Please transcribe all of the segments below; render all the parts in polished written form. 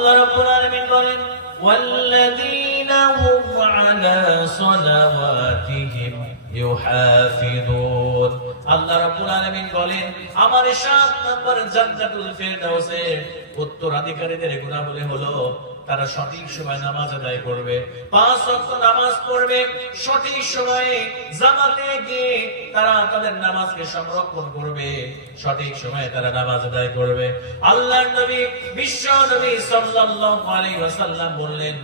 আল্লাহ রাব্বুল আলামিন বলেন ওয়াল্লাযীনা হুম আলা সালাওয়াতিহিম ইউহাফিযুন। আল্লাহ রাব্বুল আলামিন বলেন আমার 7 নম্বর জান্নাতুল ফিরদাউসের উত্তরাধিকারীদের গুণাবলী হলো তারা সঠিক সময় নামাজ আদায় করবে, 5 ওয়াক্ত নামাজ পড়বে, সঠিক সময়ে জামাতে গিয়ে তারা তাদের নামাজকে সংরক্ষণ করবে, সঠিক সময়ে তারা নামাজ আদায় করবে। আল্লাহর নবী বিশ্ব নবী সাল্লাল্লাহু আলাইহি ওয়াসাল্লাম বললেন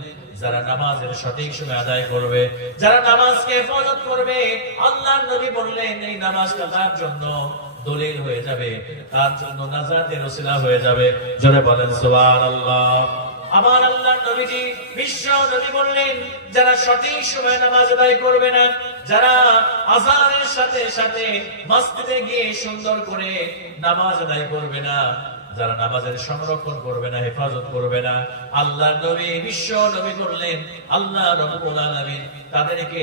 যারা নামাজের সঠিক সময় আদায় করবে, যারা নামাজকে হেফাজত করবে, আল্লাহর নবী বললেন এই নামাজটা তার জন্য দলিল হয়ে যাবে, তার জন্য নাজাতের ওসিলা হয়ে যাবে। জোরে বলেন সুবহানাল্লাহ। আমার আল্লাহর নবীজি বিশ্ব নবী বললেন যারা সঠিক সময় নামাজ আদায় করবে না, যারা আযানের সাথে সাথে মসজিদে গিয়ে সুন্দর করে নামাজ আদায় করবে না, যারা নামাজের সংরক্ষণ করবে না, হেফাজত করবে না, আল্লাহর নবী বিশ্ব নবী বললেন আল্লাহ রাব্বুল আলামিন তাদেরকে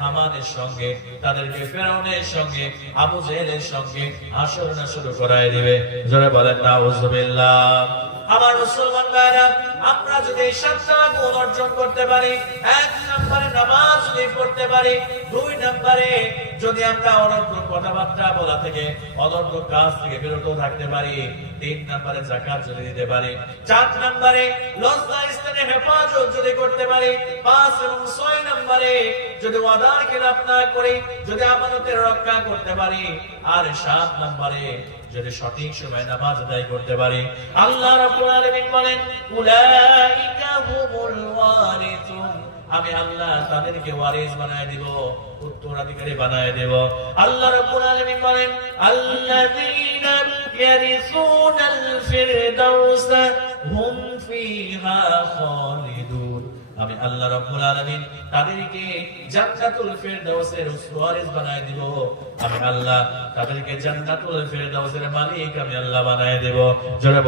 হামানের সঙ্গে, তাদেরকে ফেরাউনের সঙ্গে, আবু জেহেলের সঙ্গে হাসর নাসর করায় দিবে। জোরে বলেন নাউযুবিল্লাহ। আমার মুসলমান ভাইরা, আমরা যদি 7টা গুণ অর্জন করতে পারি, 1 নম্বরে নামাজ যদি পড়তে পারি, 2 নম্বরে যদি আমরা অনর্থক কথাবার্তা বলা থেকে, অনর্থক কাজ থেকে বিরত থাকতে পারি, 3 নম্বরে যাকাত যদি দিতে পারি, 4 নম্বরে লজ্জা স্থানে হেফাজত যদি করতে পারি, 5 এবং 6 নম্বরে যদি ওয়াদার খেলাফ না করি, যদি আমানতের রক্ষা করতে পারি, আর 7 নম্বরে যদি সঠিক সময় নামাজ আদায় করতে পারি, আল্লাহ রাব্বুল আলামিন বলেন উলাইকা হুমুল ওয়ারিসুন, আমি আল্লাহ তাদেরকে ওয়ারিস বানায় দেব, উত্তরাধিকারী বানায় দেব। আল্লাহ রাব্বুল আলামিন বলেন আল্লাযীনা ইয়ারিসুনাল ফিরদাউস হুম ফিহা খালিদুন, আমি আল্লাহ রাব্বুল আলামিন তাদেরকে জান্নাতুল ফিরদাউসের ওয়ারিস বানায় দেব, আমি আল্লাহ তাদেরকে জান্নাতুল ফিরদাউসের মালিক আমি আল্লাহ বানায় দেব। জোরে